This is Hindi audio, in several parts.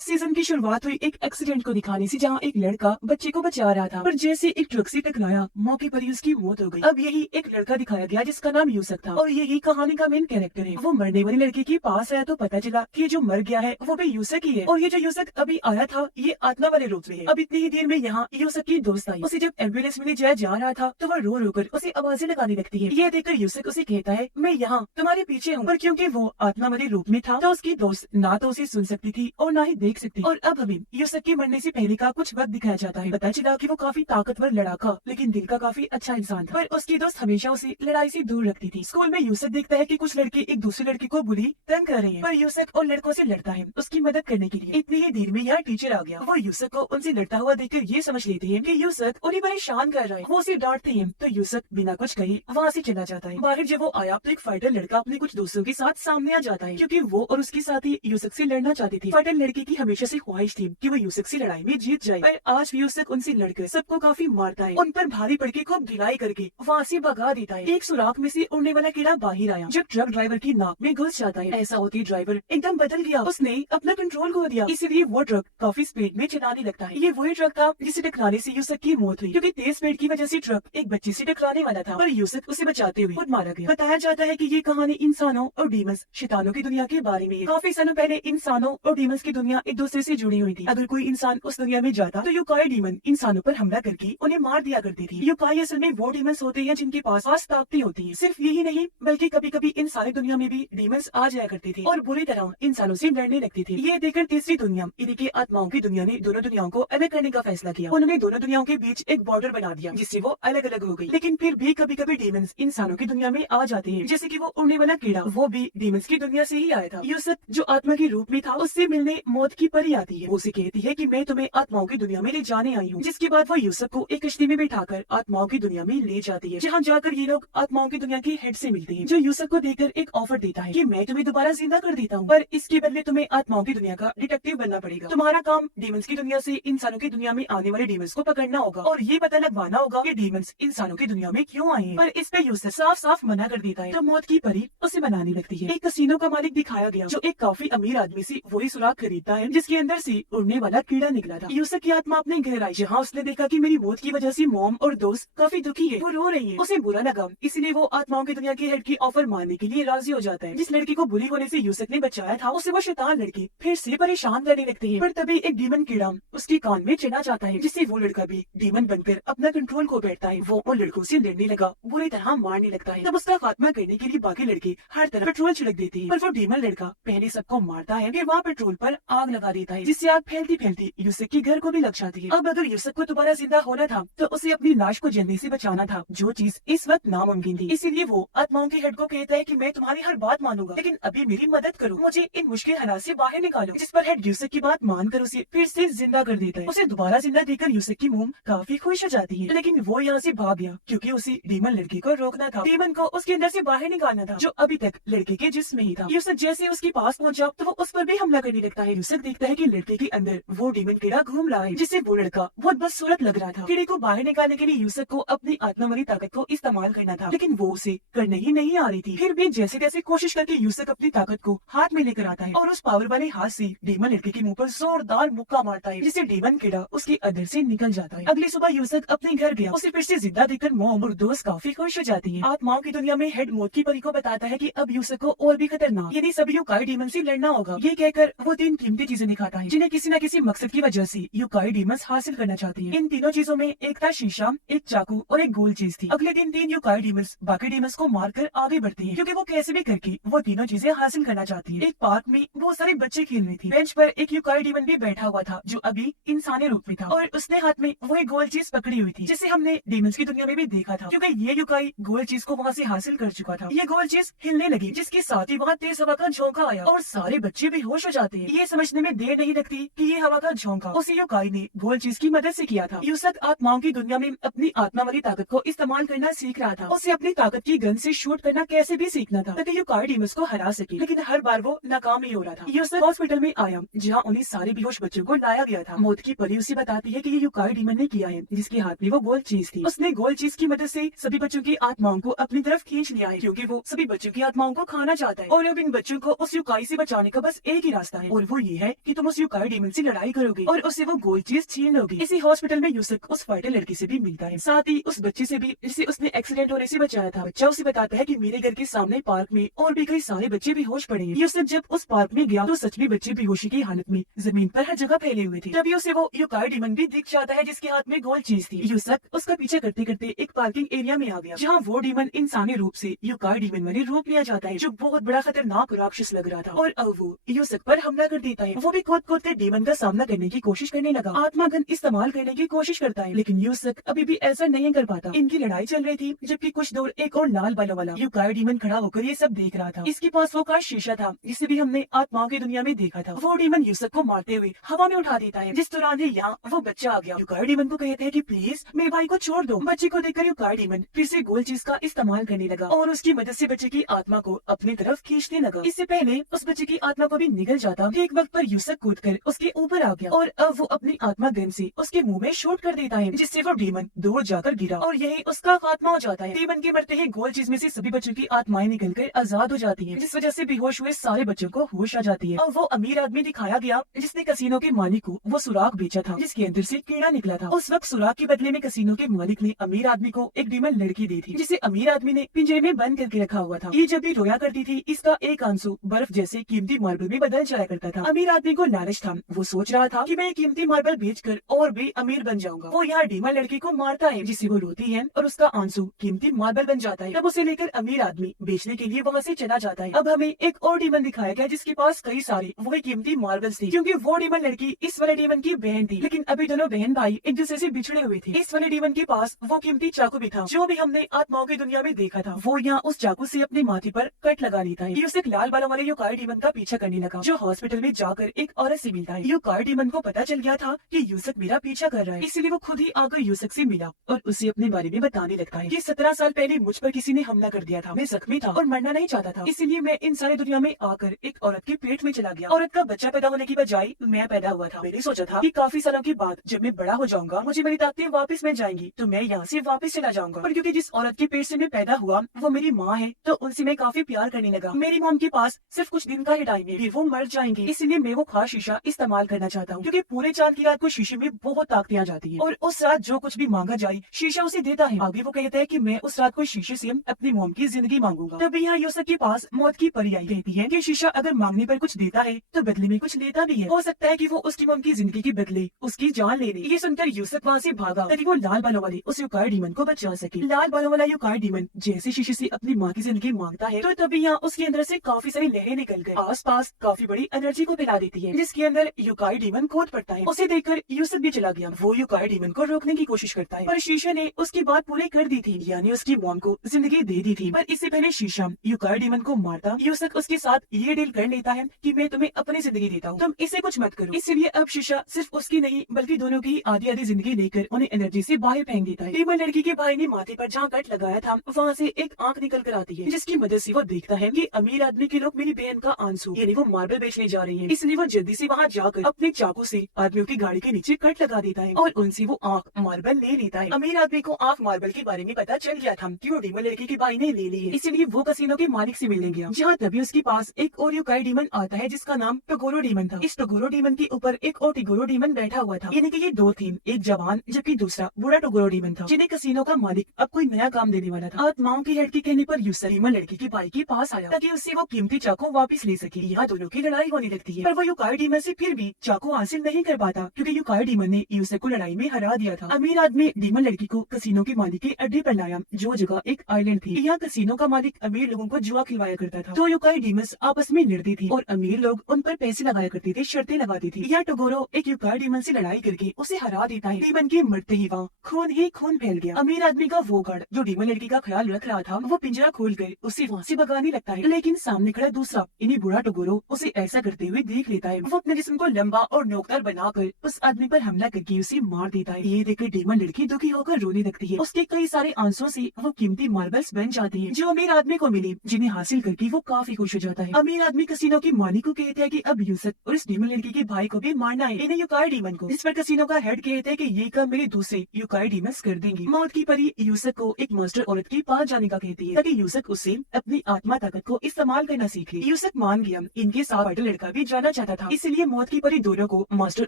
सीजन की शुरुआत हुई एक एक्सीडेंट को दिखाने से, जहां एक लड़का बच्चे को बचा रहा था, पर जैसे एक ट्रक से टकराया, मौके पर ही उसकी मौत हो गई। अब यही एक लड़का दिखाया गया जिसका नाम यूसुफ था, और यही कहानी का मेन कैरेक्टर है। वो मरने वाली लड़की के पास आया तो पता चला कि जो मर गया है वो भी यूसुफ ही है, और ये जो यूसुफ अभी आया था ये आत्मा वाले रूप में है। अब इतनी ही देर में यहाँ यूसुफ की दोस्त आई। उसे जब एम्बुलेंस में ले जाया जा रहा था तो वह रो रो कर उसे आवाजें लगाने लगती है। ये देखकर यूसुफ उसे कहता है, मैं यहाँ तुम्हारे पीछे हूँ। पर क्योंकि वो आत्मा वाले रूप में था तो उसकी दोस्त ना तो उसे सुन सकती थी और ना ही देख सकती। और अब यूसुफ के मरने से पहले का कुछ वक्त दिखाया जाता है। पता चला कि वो काफी ताकतवर लड़ाका लेकिन दिल का काफी अच्छा इंसान था, पर उसकी दोस्त हमेशा उसे लड़ाई से दूर रखती थी। स्कूल में यूसुफ देखता है कि कुछ लड़के एक दूसरे लड़के को बुली तंग कर रहे हैं, पर यूसुफ और लड़कों से लड़ता है उसकी मदद करने के लिए। इतनी ही देर में यहाँ टीचर आ गया। वो यूसुफ को उनसे लड़ता हुआ देखकर ये समझ लेते हैं कि यूसुफ उन्हें परेशान कर रहा है। वो उसे डांटते हैं तो यूसुफ बिना कुछ कहे वहाँ से चला जाता है। बाहर जब वो आया तो एक फाइटर लड़का अपने कुछ दोस्तों के साथ सामने आ जाता है, क्योंकि वो और उसके साथी यूसुफ से लड़ना चाहते थे। फाइटर लड़के की हमेशा से ख्वाहिश थी कि वो यूसुफ से लड़ाई में जीत जाए, पर आज यूसुफ उनसे लड़कर सबको काफी मारता है। उन पर भारी पड़ के खूब ढिलाई करके वहाँ से भगा देता है। एक सुराख में से उड़ने वाला कीड़ा बाहर आया जब ट्रक ड्राइवर की नाक में घुस जाता है। ऐसा होते ड्राइवर एकदम बदल गया, उसने अपना कंट्रोल खो दिया, इसलिए वो ट्रक काफी स्पीड में चलाने लगता है। ये वही ट्रक था जिसे टकराने से यूसुफ की मौत हुई, क्योंकि तेज स्पीड की वजह से ट्रक एक बच्चे से टकराने वाला था, पर यूसुफ उसे बचाते हुए खुद मारा गया। बताया जाता है कि ये कहानी इंसानों और डीमंस शैतानों की दुनिया के बारे में है। काफी सालों पहले इंसानों और डीमंस की दुनिया एक दूसरे से जुड़ी हुई थी। अगर कोई इंसान उस दुनिया में जाता तो युकाई डीमन इंसानों पर हमला करके उन्हें मार दिया करती थी। युकाई असल में वो डीमंस होते हैं जिनके पास खास ताकतें होती है। सिर्फ यही नहीं बल्कि कभी कभी इंसानी दुनिया में भी डीमंस आ जाया करते थे और बुरी तरह इंसानों से लड़ने लगते थे। ये देखकर तीसरी दुनिया यानी कि आत्माओं की दुनिया ने दोनों दुनियाओं को अलग करने का फैसला किया। उन्होंने दोनों दुनियाओं के बीच एक बॉर्डर बना दिया जिससे वो अलग अलग हो गई। लेकिन फिर भी कभी कभी डीमंस इंसानों की दुनिया में आ जाते हैं, जैसे कि वो उड़ने वाला कीड़ा, वो भी डीमंस की दुनिया से ही आया था। यूसुफ जो आत्मा के रूप में था उससे मिलने मौत की परी आती है। वो उसे कहती है कि मैं तुम्हें आत्माओं की दुनिया में ले जाने आई हूँ, जिसके बाद वो यूसुफ को एक कश्ती में बिठाकर आत्माओं की दुनिया में ले जाती है, जहाँ जाकर ये लोग आत्माओं की दुनिया के हेड से मिलते हैं, जो यूसुफ को देखकर एक ऑफर देता है कि मैं तुम्हें दोबारा जिंदा कर देता हूँ, पर इसके बदले तुम्हें आत्माओं की दुनिया का डिटेक्टिव बनना पड़ेगा। तुम्हारा काम डीमंस की दुनिया से इंसानों की दुनिया में आने वाले डीमंस को पकड़ना होगा और ये पता लगवाना होगा कि डीमंस इंसानों की दुनिया में क्यों आए हैं। पर इस पे यूसुफ साफ साफ मना कर देता है, तो मौत की परी उसे मनाने लगती है। एक कसीनो का मालिक दिखाया गया जो एक काफी अमीर आदमी से वही सुराख खरीदता है जिसके अंदर से उड़ने वाला कीड़ा निकला था। यूसुफ की आत्मा अपने घर आई, जहाँ उसने देखा कि मेरी मौत की वजह से मॉम और दोस्त काफी दुखी है, वो रो रही है। उसे बुरा लगा, इसलिए वो आत्माओं की दुनिया के हेड की ऑफर मानने के लिए राजी हो जाता है। जिस लड़की को बुली होने से यूसुफ ने बचाया था उसे वो शैतान लड़की फिर से परेशान करने लगती है, पर तभी एक डीमन कीड़ा उसके कान में चला जाता है, जिससे वो लड़का भी डीमन बनकर अपना कंट्रोल खो बैठता है। वो उन लड़कों से लड़ने लगा, बुरी तरह मारने लगता है। तब उसका खात्मा करने के लिए बाकी लड़के हर तरफ पेट्रोल छिड़क देते हैं, पर वो डीमन लड़का पहले सबको मारता है, फिर वहाँ पेट्रोल पर आग लगा देता है, जिससे आग फैलती फैलती यूसुफ के घर को भी लग जाती है। अब अगर यूसुफ को दोबारा जिंदा होना था तो उसे अपनी लाश को जलने से बचाना था, जो चीज इस वक्त नामुमकिन थी। इसीलिए वो आत्माओं के हेड को कहता है कि मैं तुम्हारी हर बात मानूंगा, लेकिन अभी मेरी मदद करो, मुझे इन मुश्किल हालात से बाहर निकालो। जिस पर हेड यूसुफ की बात मानकर उसे फिर से जिंदा कर देता है। उसे दोबारा जिंदा देखकर यूसुफ की मोम काफी खुश हो जाती है, लेकिन वो यहाँ से भाग गया क्योंकि उसे डीमन लड़के को रोकना था, डीमन को उसके अंदर से बाहर निकालना था, जो अभी तक लड़के के जिस्म में ही था। यूसुफ जैसे उसके पास पहुंचा तो वो उस पर भी हमला करने लगता है। यूसुफ देखता है कि लड़के के अंदर वो डीमन कीड़ा घूम रहा है, जिससे वो लड़का बहुत बदसूरत लग रहा था। कीड़े को बाहर निकालने के लिए यूसुफ को अपनी आत्मा वाली ताकत को इस्तेमाल करना था, लेकिन वो उसे करने ही नहीं आ रही थी। फिर भी जैसे तैसे कोशिश करके यूसुफ अपनी ताकत को हाथ में लेकर आता है और उस पावर वाले हाथ से डीमन लड़के के मुंह पर जोरदार मुक्का मारता है, जिससे डीमन कीड़ा उसके अंदर से निकल जाता है। अगली सुबह यूसुफ अपने घर गया, उसे फिर से जिंदा देखकर मॉम और दोस्त काफी खुश हो जाती है। आत्माओं की दुनिया में हेड मौत की परी को बताता है कि अब यूसुफ को और भी खतरनाक यानी सभी युकाई डीमन से लड़ना होगा। ये कहकर वो 3 कीमती चीजें दिखाता है जिन्हें किसी न किसी मकसद की वजह से युकाई डीमंस हासिल करना चाहती है। इन तीनों चीजों में एक था शीशा, एक चाकू और एक गोल चीज थी। अगले दिन 3 युकाई डीमंस बाकी डीमंस को मारकर आगे बढ़ती है, क्योंकि वो कैसे भी करके वो तीनों चीजें हासिल करना चाहती है। एक पार्क में बहुत सारे बच्चे खेल रहे थे, बेंच पर एक युकाई डीमन भी बैठा हुआ था जो अभी इंसानी रूप में था, और उसने हाथ में वो एक गोल चीज पकड़ी हुई थी, जिसे हमने डीमंस की दुनिया में भी देखा था, क्योंकि ये युकाई गोल चीज को वहाँ से हासिल कर चुका था। ये गोल चीज हिलने लगी, जिसके साथ ही वहाँ तेज हवा का झोंका आया और सारे बच्चे बेहोश हो जाते हैं। ये समझने में देर नहीं लगती कि ये हवा का झोंका उसी युकाई ने गोल चीज की मदद से किया था। यूसुफ आत्माओं की दुनिया में अपनी आत्मा वाली ताकत को इस्तेमाल करना सीख रहा था। उसे अपनी ताकत की गन से शूट करना कैसे भी सीखना था ताकि युकाई डीमंस को हरा सके, लेकिन हर बार वो नाकाम ही हो रहा था। यूसुफ हॉस्पिटल में आया, जहाँ उन्हें सारे बेहोश बच्चों को लाया गया था। मौत की परी उसे बताती है कि ये युकाई डीमन ने किया है, जिसके हाथ में वो गोल चीज थी। उसने गोल चीज की मदद से सभी बच्चों की आत्माओं को अपनी तरफ खींच लिया है, क्योंकि वो सभी बच्चों की आत्माओं को खाना चाहता है, और अब इन बच्चों को उस युकाई से बचाने का बस एक ही रास्ता है, और वो ये है है कि तुम उस यूकाई डीमन से लड़ाई करोगे और उससे वो गोल्ड चीज छीन लोगे। इसी हॉस्पिटल में यूसुक उस फाइटर लड़की से भी मिलता है, साथ ही उस बच्चे से भी जिसे उसने एक्सीडेंट होने से बचाया था। बच्चा उसे बताता है कि मेरे घर के सामने पार्क में और भी कई सारे बच्चे बेहोश पड़े हैं। यूसुक जब उस पार्क में गया तो सच में बच्चे बेहोशी की हालत में जमीन पर हर जगह फैले हुए थे। तभी उसे वो यूकाई डीमन भी दिख जाता है जिसके हाथ में गोल्ड चीज थी। यूसुक उसका पीछा करते करते एक पार्किंग एरिया में आ गया जहाँ वो डीमन इंसानी रूप से यूकाई डीमन में रोक लिया जाता है, जो बहुत बड़ा खतरनाक राक्षस लग रहा था। और अब वो यूसुक पर हमला कर देता है। वो भी कूद कूद कर डीमन का सामना करने की कोशिश करने लगा, आत्मागन इस्तेमाल करने की कोशिश करता है, लेकिन यूसुक अभी भी ऐसा नहीं कर पाता। इनकी लड़ाई चल रही थी जबकि कुछ दूर एक और लाल बालों वाला यूकाई डीमन खड़ा होकर ये सब देख रहा था। इसके पास वो कांच शीशा था जिसे भी हमने आत्माओं की दुनिया में देखा था। वो डीमन यूसुक को मारते हुए हवा में उठा देता है। जिस दौरान ही यहाँ वो बच्चा आ गया। यूकाई डीमन को कहते हैं कि प्लीज मेरे भाई को छोड़ दो। बच्चे को देखकर यूकाई डीमन फिर से गोल्ड चीज का इस्तेमाल करने लगा और उसकी मदद से बच्चे की आत्मा को अपनी तरफ खींचने लगा। इससे पहले उस बच्चे की आत्मा को भी निगल जाता, एक वक्त पर यूसुक कूदकर उसके ऊपर आ गया और अब वो अपनी आत्मा गन से उसके मुंह में शूट कर देता है, जिससे वो डीमन दूर जाकर गिरा और यही उसका खात्मा हो जाता है। डीमन के मरते ही गोल्ड चीज में से सभी बच्चों की आत्माएं निकलकर आजाद हो जाती हैं, जिस वजह से बेहोश हुए सारे बच्चों को होश आ जाती है। और वो अमीर आदमी दिखाया गया जिसने कसीनो के मालिक को वो सुराख बेचा था जिसके अंदर से कीड़ा निकला था। उस वक्त सुराख के बदले में कसीनो के मालिक ने अमीर आदमी को एक डीमन लड़की दी थी जिसे अमीर आदमी ने पिंजरे में बंद करके रखा हुआ था। ये जब भी रोया करती थी इसका एक आंसू बर्फ जैसे कीमती मार्बल में बदल जाया करता था। अमीर आदमी को लालच था, वो सोच रहा था कि मैं कीमती मार्बल बेचकर और भी अमीर बन जाऊंगा। वो यहाँ डीमन लड़की को मारता है जिससे वो रोती है और उसका आंसू कीमती मार्बल बन जाता है। तब उसे लेकर अमीर आदमी बेचने के लिए वहाँ से चला जाता है। अब हमें एक और डीमन दिखाया गया जिसके पास कई सारे वही कीमती मार्बल्स थे, क्योंकि वो डीमन लड़की इस वाले डीमन की बहन थी। लेकिन अभी दोनों बहन भाई एक दूसरे से बिछड़े हुए थे। इस वाले डीमन के पास वो कीमती चाकू भी था जो भी हमने आत्माओं की दुनिया में देखा था। वो यहाँ उस चाकू से अपने माथे पर कट लगा लेता है। यूसुक लाल बालों वाले यूकाई डीमन का पीछा करने लगा जो हॉस्पिटल में जाकर एक औरत से मिलता है। यूकाई डीमन को पता चल गया था कि यूसुक मेरा पीछा कर रहा है, इसलिए वो खुद ही आकर यूसुक से मिला और उसे अपने बारे में बताने लगता है कि 17 साल पहले मुझ पर किसी ने हमला कर दिया था। मैं जख्मी था और मरना नहीं चाहता था, इसीलिए मैं इन सारी दुनिया में आकर एक औरत के पेट में चला गया। औरत का बच्चा पैदा होने की बजाय मैं पैदा हुआ था। मैंने सोचा था कि काफी सालों के बाद जब मैं बड़ा हो जाऊंगा मुझे मेरी ताकतें वापस मिल जाएंगी तो मैं यहाँ से वापस चला जाऊंगा। पर क्योंकि जिस औरत के पेट से मैं पैदा हुआ वो मेरी माँ है तो उनसे मैं काफी प्यार करने लगा। मेरी मॉम के पास सिर्फ कुछ दिन का ही टाइम है, फिर वो मर जाएंगे, इसलिए मैं वो खास शीशा इस्तेमाल करना चाहता हूँ क्योंकि पूरे चांद की रात को शीशे में बहुत ताकतें आ जाती है और उस रात जो कुछ भी मांगा जाए शीशा उसे देता है। आगे वो कहता है कि मैं उस रात को शीशे से अपनी मॉम की जिंदगी मांगूंगा। तभी यहाँ यूसुक के पास मौत की परी आई, कहती है कि शीशा अगर मांगने पर कुछ देता है तो बदले में कुछ लेता भी है। हो सकता है कि वो उसकी मॉम की जिंदगी के बदले उसकी जान ले ले। ये सुनकर यूसुक वहाँ से भागा ताकि वो लाल बालों वाले उस यूकाई डीमन को बचा सके। लाल बालों वाला यूकाई डीमन जैसे शीशे से अपनी माँ की जिंदगी मांगता है तो तभी यहाँ उसके अंदर से काफी सारी लहरें निकल गई, आस पास काफी बड़ी एनर्जी को फैला देती है जिसके अंदर यूकाई डीमन कूद पड़ता है। उसे देखकर यूसुक भी चला गया। वो यूकाई डीमन को रोकने की कोशिश करता है पर शीशे ने उसकी बात पूरी कर दी थी, यानी उसकी मॉम को जिंदगी दे दी थी। पर इससे पहले शीशा यूकाई डीमन को मारता यूसुक उसके साथ ये डील कर लेता है कि मैं तुम्हें अपनी जिंदगी देता हूँ, तुम इससे कुछ मत करो। इसलिए अब शीशा सिर्फ उसकी नहीं बल्कि दोनों की आधी आधी जिंदगी लेकर उन्हें एनर्जी से बाहर फेंक देता है। डीमन लड़की के भाई ने माथे पर जहाँ कट लगाया था वहाँ से एक आंख निकल कर आती है जिसकी मदद से वो देखता है कि अमीर आदमी के लोग मेरी बहन का आंसू यानी वो मार्बल बेचने जा रही है। इसलिए वो जल्दी से वहाँ जाकर अपने चाकू से आदमियों की गाड़ी के नीचे कट लगा देता है और उनसे वो आंख मार्बल ले लेता है। अमीर आदमी को आंख मार्बल के बारे में पता चल गया था कि वो डीमन लड़की के भाई ने ले ली है, इसलिए वो कसीनो के मालिक से मिलने गया जहाँ तभी उसके पास एक और यूकाई डीमन आता है जिसका नाम टोगोरो डीमन था। इस टोगोरो डीमन के ऊपर एक और टिगोरो डीमन बैठा हुआ था, यानी कि ये दो थी, एक जवान जबकि दूसरा बूढ़ा टोगोरो डीमन था जिन्हें कसीनो का मालिक अब कोई नया काम देने वाला था। आत्माओं की हेड के कहने पर यूसुक डीमन लड़की के भाई के पास आया ताकि उससे वो कीमती चाकू वापस ले सके। यहाँ दोनों की लड़ाई होने लगती है पर वो यूकाई डीमन से फिर भी चाकू हासिल नहीं कर पाता क्योंकि यूकाई डीमन ने यूसुक को लड़ाई में हरा दिया था। अमीर आदमी डीमन लड़की को कसीनो के मालिक के अड्डे पर लाया जो जगह एक आइलैंड थी। यहाँ कसीनो का मालिक अमीर लोगों को जुआ खिलवाया करता था। तो यूकाई डीमंस आपस में लड़ती थी और अमीर लोग उन पर पैसे लगाया करते थे, शर्तें लगाती थी। यहाँ टोगोरो एक यूकाई डीमन से लड़ाई करके उसे हरा देता है। डीमन के मरते ही वहाँ खून ही खून फैल गया। अमीर आदमी का वो गार्ड जो डीमन लड़की का ख्याल रख रहा था वो पिंजरा खोल कर उसे वहाँ से भगाने लगता है, लेकिन सामने खड़ा दूसरा इन्हीं बूढ़ा टोगोरो उसे ऐसा करते हुए देख लेता है। वो अपने जिस्म को लंबा और नोकदार बनाकर उस आदमी पर हमला करके उसे मार देता है। ये देखकर डीमन लड़की दुखी होकर रोने लगती है। उसके कई सारे आंसुओं से वो कीमती मार्बल्स बन जाते हैं जो अमीर आदमी को मिली, जिन्हें हासिल करके वो काफी खुश हो जाता है। अमीर आदमी कसीनो के मालिक को कहते हैं कि अब यूसुक और इस डीमन लड़की के भाई को भी मारना है, इन्हें यूकाई डीमन को। इस पर कसीनो का हेड कहते हैं कि ये काम मेरे दूसरे यूकाई डीमंस कर देंगे। मौत की परी यूसुक को एक मास्टर औरत के पास जाने का कहती है ताकि यूसुक उससे अपनी आत्मा ताकत को इस्तेमाल करना सीख ले। यूसुक मान गया। इनके साथ फाइटर लड़का भी जाना चाहता था, इसलिए मौत की परी दोनों को मास्टर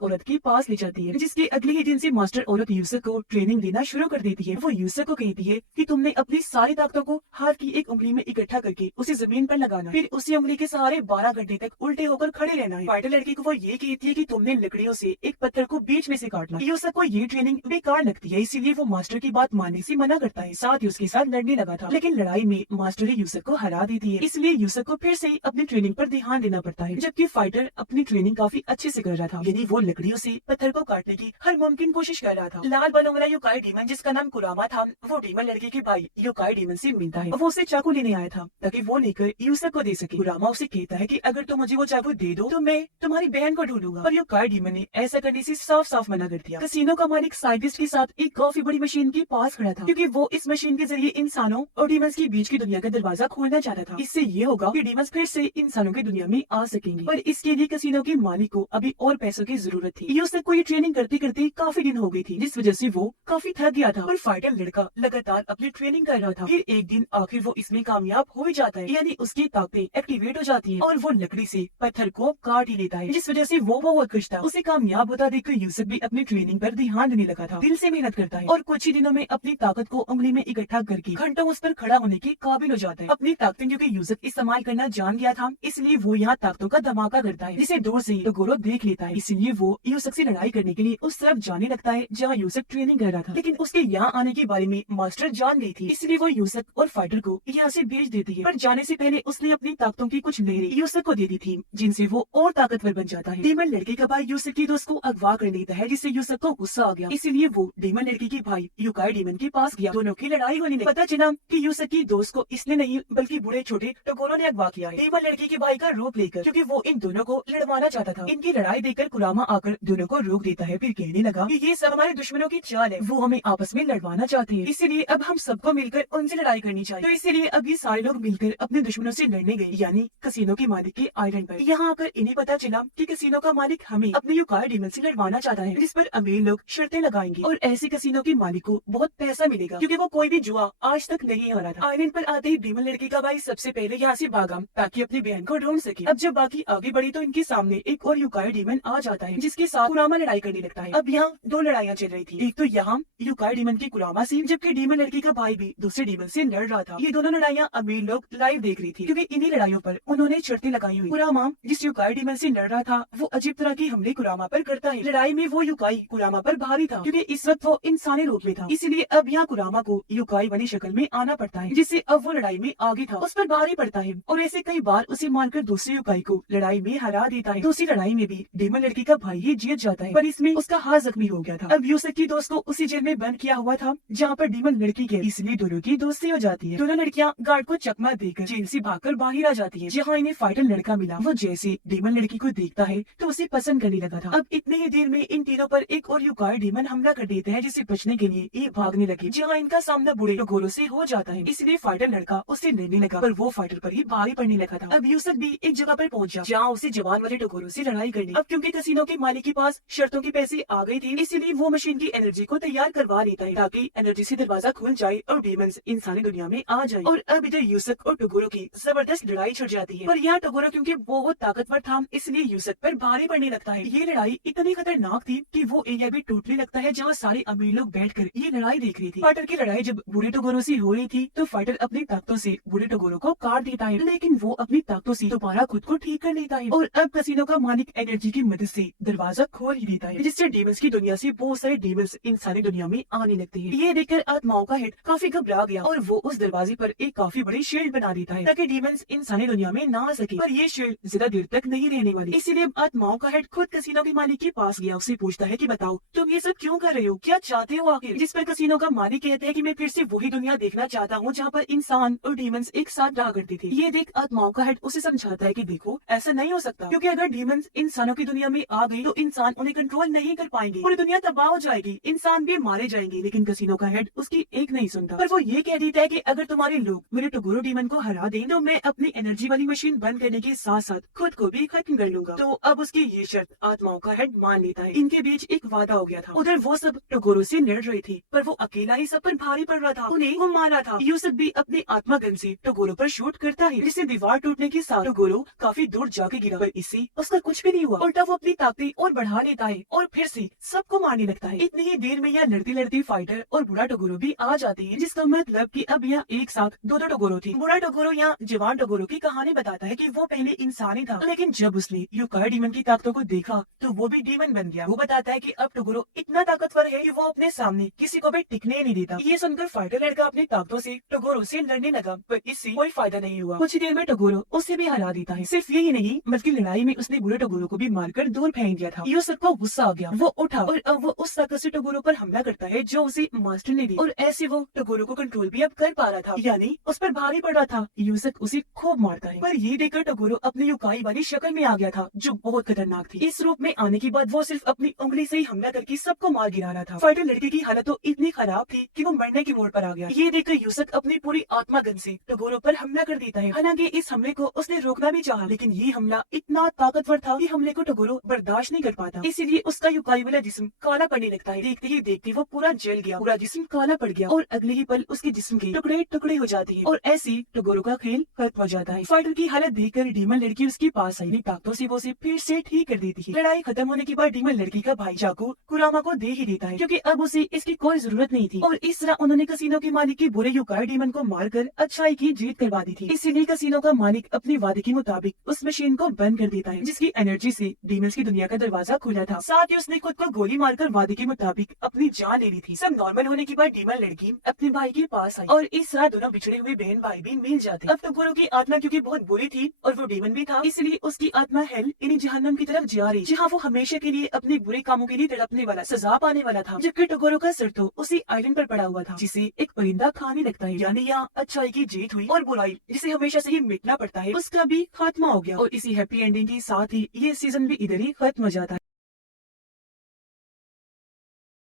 औरत के पास ले जाती है, जिसके अगले ही दिन से मास्टर औरत यूसुफ को ट्रेनिंग देना शुरू कर देती है। वो यूसुफ को कहती है कि तुमने अपनी सारी ताकतों को हाथ की एक उंगली में इकट्ठा करके उसे जमीन पर लगाना, फिर उसी उंगली के सहारे 12 घंटे तक उल्टे होकर खड़े रहना है। फाइटर लड़की को वो ये कहती है कि तुमने लकड़ियों से एक पत्थर को बीच में से काटना। यूसुफ को ये ट्रेनिंग बेकार लगती है, इसीलिए वो मास्टर की बात मानने से मना करता है। साथ ही उसके साथ लड़ने लगा था, लेकिन लड़ाई में मास्टर ही यूसुफ को हरा देती है, इसलिए यूसुफ को फिर से अपनी ट्रेनिंग पर ध्यान देना पड़ता है। जबकि फाइटर अपनी ट्रेनिंग काफी अच्छे से कर रहा था, यानी वो लकड़ियों से पत्थर को काटने की हर मुमकिन कोशिश कर रहा था। लाल बालों वाला योकाई डीमन जिसका नाम कुरामा था, वो डीमन लड़के के भाई योकाई डीमन से मिलता है। वो उसे चाकू लेने आया था ताकि वो लेकर यूसुफ को दे सके। कुरामा उसे कहता है कि अगर तुम मुझे वो चाकू दे दो तो मैं तुम्हारी बहन को ढूंढूंगा, पर योकाई डीमन ने ऐसा करने से साफ साफ मना कर दिया। कसिनो का मालिक साइंटिस्ट के साथ एक काफी बड़ी मशीन के पास खड़ा था, क्योंकि वो इस मशीन के जरिए इंसानों और डीमंस के बीच की दुनिया का दरवाजा खोलना चाहता था। इससे ये होगा कि डीमंस फिर से इंसानों की दुनिया में आ सकेंगे, पर इसके लिए कसिनो के मालिक को अभी और पैसों की जरूरत थी। यूसुफ को ये ट्रेनिंग करते करते काफी दिन हो गई थी, जिस वजह से वो काफी थक गया था। और फाइटर लड़का लगातार अपनी ट्रेनिंग कर रहा था। फिर एक दिन आखिर वो इसमें कामयाब हो ही जाता है, यानी उसकी ताकतें एक्टिवेट हो जाती है और वो लकड़ी से पत्थर को काट ही लेता है, जिस वजह से वो बहुत खुश था। उसे कामयाब होता देखकर यूसुफ भी अपनी ट्रेनिंग पर ध्यान देने लगा था, दिल से मेहनत करता है और कुछ ही दिनों में अपनी ताकत को उंगली में इकट्ठा करके घंटों उस पर खड़ा होने के काबिल हो जाता है। अपनी ताकतें क्योंकि यूसुफ इस्तेमाल करना जान गया था, इसलिए वो यहाँ ताकतों का धमाका करता है, जिसे दूर से टोगोरो देख लेता है। इसलिए वो यूसुफ से लड़ाई करने के लिए उस तरफ जाने लगता है जहाँ यूसुफ ट्रेनिंग कर रहा था। लेकिन उसके यहाँ आने के बारे में मास्टर जान गई थी, इसलिए वो यूसुफ और फाइटर को यहाँ से भेज देती है। पर जाने से पहले उसने अपनी ताकतों की कुछ लहरें यूसुफ को दे दी थी, जिनसे वो और ताकतवर बन जाता है। डीमन लड़के का भाई यूसुफ की दोस्त को अगवा कर लेता है, जिससे यूसुफ को गुस्सा आ गया, इसलिए वो डीमन लड़के के भाई योकाई डीमन के पास गया। दोनों की लड़ाई होने लगी। पता चला कि यूसुफ की दोस्त को इसने नहीं बल्कि बूढ़े छोटे टोगोरो ने अगवा किया है, डीमन लड़के के भाई का रूप लेकर, क्योंकि वो इन दोनों को लड़वाना चाहता था। इनकी लड़ाई देखकर कुरामा आकर दोनों को रोक देता है, फिर कहने लगा कि ये सब हमारे दुश्मनों की चाल है, वो हमें आपस में लड़वाना चाहते हैं, इसीलिए अब हम सबको मिलकर उनसे लड़ाई करनी चाहिए। तो इसीलिए अब ये सारे लोग मिलकर अपने दुश्मनों से लड़ने गए, यानी कसिनो के मालिक के आइलैंड पर। यहाँ आकर इन्हें पता चला कि कसिनो का मालिक हमें अपने योकाई डीमन से लड़वाना चाहता है, जिस पर अमीर लोग शर्तें लगाएंगे और ऐसे कसिनो के मालिक को बहुत पैसा मिलेगा, क्योंकि वो कोई भी जुआ आज तक नहीं हारा था। आइलैंड पर आते ही डीमन लड़के का भाई सबसे पहले यहाँ से भागा ताकि अपनी बहन को ढूंढ सके। अब जब बाकी आगे बढ़ी तो इनके सामने एक और योकाई डीमन आ जाता है, जिसके साथ कुरामा लड़ाई करने लगता है। अब यहाँ दो लड़ाइयाँ चल रही थी, एक तो यहाँ योकाई डीमन की कुरामा से, जबकि डीमन लड़के का भाई भी दूसरे डीमन से लड़ रहा था। ये दोनों लड़ाइयाँ अमीर लोग लाइव देख रही थी, क्योंकि इन्हीं लड़ाइयों पर उन्होंने शर्तें लगाई हुई। कुरामा जिस योकाई डीमन से लड़ रहा था, वो अजीब तरह की हमले कुरामा पर करता है। लड़ाई में वो योकाई कुरामा पर भारी था, क्योंकि इस वक्त वो इंसानी रूप में था, इसलिए अब यहाँ कुरामा को योकाई वाली शक्ल में आना पड़ता है, जिससे अब वो लड़ाई में आगे था, उस पर भारी पड़ता है और ऐसे कई बार उसे मारकर दूसरे योकाई को लड़ाई में हरा देता है। दूसरी लड़ाई में भी डीमन लड़की का भाई ही जीत जाता है, पर इसमें उसका हाथ जख्मी हो गया था। अब यूसुफ की दोस्त को उसी जेल में बंद किया हुआ था जहाँ पर डीमन लड़की के, इसलिए दोनों की दोस्ती हो जाती है। दोनों लड़कियां गार्ड को चकमा देकर जेल से भागकर बाहर आ जाती है। जहाँ इन्हें फाइटर लड़का मिला, वो जैसे डीमन लड़की को देखता है तो उसे पसंद करने लगा था। अब इतनी ही देर में इन तीनों पर एक और योकाई डीमन हमला कर देते हैं, जिससे बचने के लिए ये भागने लगे, जहाँ इनका सामना बूढ़े टोगोरो से हो जाता है, इसलिए फाइटर लड़का उससे लड़ने लगा, पर वो फाइटर पर ही भारी पड़ने लगा था। अब यूसुफ भी एक जगह पर पहुंचा जहाँ उसे जवान वाले टोगोरो से लड़ाई करनी। अब क्योंकि कसिनो के मालिक के पास शर्तों के पैसे आ गए थे, इसीलिए वो मशीन की एनर्जी को तैयार करवा लेता है ताकि एनर्जी से दरवाजा खुल जाए और डीमंस इंसानी दुनिया में आ जाए। और अब इधर यूसुफ और टोगोरो की जबरदस्त लड़ाई छिड़ जाती है, पर यहाँ टोगोरो क्योंकि बहुत ताकतवर था, इसलिए यूसुफ पर भारी पड़ने लगता है। ये लड़ाई इतनी खतरनाक थी कि वो एरिया भी टूटने लगता है जहाँ सारे अमीर लोग बैठकर ये लड़ाई देख रही थी। फाइटर की लड़ाई जब बूढ़े टोगोरो से हो रही थी तो फाइटर अपनी ताकतों से बूढ़े टोगोरो को काट देता है, लेकिन वो अपनी ताकतों से दोबारा खुद को ठीक कर लेता है और अब कसिनो का मालिक एनर्जी की मदद से दरवाजा खोल ही देता है, जिससे डीमंस की दुनिया से बहुत सारे डीमंस इंसानी दुनिया में आने लगते हैं। ये देखकर आत्माओं का हेड काफी घबरा गया और वो उस दरवाजे पर एक काफी बड़ी शील्ड बना देता है ताकि डीमंस इंसानी दुनिया में ना आ सके। पर ये शील्ड ज्यादा देर तक नहीं रहने वाली, इसीलिए आत्माओं का हेड खुद कसिनो के मालिक के पास गया, उससे पूछता है कि बताओ तुम ये सब क्यों कर रहे हो, क्या चाहते हो आखिर। जिस पर कसिनो का मालिक कहते हैं कि मैं फिर से वही दुनिया देखना चाहता हूँ जहाँ पर इंसान और डीमंस एक साथ रहा करते थे। ये देख आत्माओं का हेड उसे समझाता है कि देखो ऐसा नहीं हो सकता, क्योंकि अगर डीमंस इंसानों की दुनिया में आ गई तो इंसान उन्हें कंट्रोल नहीं कर पाएंगे, पूरी दुनिया तबाह हो जाएगी, इंसान भी मारे जाएंगे। लेकिन कसिनो का हेड उसकी एक नहीं सुनता, पर वो ये कह देता है कि अगर तुम्हारे लोग मेरे टोगोरो डीमन को हरा दें तो मैं अपनी एनर्जी वाली मशीन बंद करने के साथ साथ खुद को भी खत्म कर लूंगा। तो अब उसकी ये शर्त आत्माओं का हेड मान लेता है। इनके बीच एक वादा हो गया था। उधर वो सब टोगोरो से लड़ रही थी, पर वो अकेला ही सब पर भारी पड़ रहा था, उन्हें वो मारा था। यूसुफ भी अपने आत्मा गन से टोगोरो पर शूट करता है, जिससे दीवार टूटने के साथ टोगोरो काफी दूर जाके गिरा, पर इससे उसका कुछ भी नहीं हुआ, उल्टा वो अपनी ताकतें और बढ़ा लेता है और फिर से सबको मारने लगता है। इतनी ही देर में यहाँ लड़ती लड़ती फाइटर और बुरा टोगोरो भी आ जाते हैं, जिसका मतलब कि अब यहाँ एक साथ दो टोगोरो थे। बुरा टोगोरो यहाँ जवान टोगोरो की कहानी बताता है कि वो पहले इंसान ही था, लेकिन जब उसने यूकाई डीमन की ताकतों को देखा तो वो भी डीमन बन गया। वो बताता है कि अब टोगोरो इतना ताकतवर है कि वो अपने सामने किसी को भी टिकने नहीं देता। ये सुनकर फाइटर लड़का अपनी ताकतों से टोगोरो से लड़ने लगा, पर इससे कोई फायदा नहीं हुआ। कुछ ही देर में टोगोरो उसे भी हरा देता है। सिर्फ यही नहीं बल्कि लड़ाई में उसने बुरे टोगोरो को भी मारकर दूर फेंक दिया था। यूसुक को गुस्सा आ गया, वो उठा और अब वो उस ताकत से टोगोरो पर हमला करता है जो उसे मास्टर ने दी, और ऐसे वो टोगोरो को कंट्रोल भी अब कर पा रहा था, यानी उस पर भारी पड़ रहा था। यूसुक उसे खूब मारता है, पर ये देखकर टोगोरो अपनी यूकाई वाली शक्ल में आ गया था जो बहुत खतरनाक थी। इस रूप में आने के बाद वो सिर्फ अपनी उंगली से ही हमला करके सबको मार गिरा रहा था। फाइटर लड़के की हालत तो इतनी खराब थी कि वो मरने की मोड़ पर आ गया। ये देखकर यूसुक अपनी पूरी आत्मा गन से टोगोरो पर हमला कर देता है। हालांकि इस हमले को उसने रोकना भी चाहा, लेकिन ये हमला इतना ताकतवर था कि हमले को टोगोरो बर्दाश्त नहीं कर पाता, इसीलिए उसका यूकाई वाला जिस्म काला पड़ने लगता है। देखते ही देखते वो पूरा जल गया, पूरा जिस्म काला पड़ गया और अगले ही पल उसके जिस्म के टुकड़े टुकड़े हो जाते हैं और ऐसे टोगोरो का खेल खत्म हो जाता है। फाइटर की हालत देखकर डीमन लड़की उसके पास आई, ताकतों से वो उसे फिर से ठीक कर देती है। लड़ाई खत्म होने के बाद डीमन लड़की का भाई चाकू कुरामा को दे ही देता है, क्योंकि अब उसे इसकी कोई जरूरत नहीं थी, और इस तरह उन्होंने कसिनो के मालिक के बुरे यूकाई डीमन को मारकर अच्छाई की जीत करवा दी थी। इसीलिए कसिनो का मालिक अपने वादे के मुताबिक उस मशीन को बंद कर देता है, जिसकी एनर्जी से डीमंस की दुनिया का दरवाजा खुला था। साथ ही उसने खुद को गोली मारकर वादे के मुताबिक अपनी जान ले ली थी। सब नॉर्मल होने के बाद डीमन लड़की अपने भाई के पास आई और इस तरह दोनों बिछड़े हुए बहन भाई भी मिल जाते। अब टोगोरो की आत्मा क्योंकि बहुत बुरी थी और वो डीमन भी था, इसलिए उसकी आत्मा हेल यानी जहन्नम की तरफ जा रही, जहाँ वो हमेशा के लिए अपने बुरे कामों के लिए तड़पने वाला, सजा पाने वाला था। जबकि टोगोरो का सिर तो उसी आइलैंड पर पड़ा हुआ था, जिसे एक परिंदा खाने लगता है। यानी यहाँ अच्छाई की जीत हुई और बुराई जिसे हमेशा से ही मिटना पड़ता है उसका भी खात्मा हो गया। और इसी हैप्पी एंडिंग के साथ ही ये सीजन भी इधर ही खत्म हो जाता है।